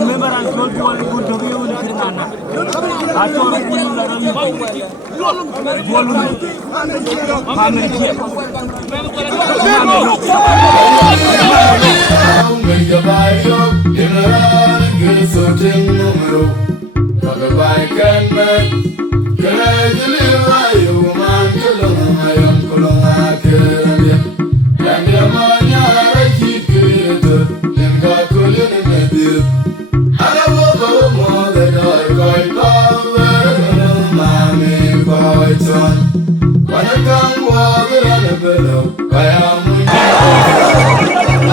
Remember, I told you all good to be able to get on. I told you When I come walking on the pillow,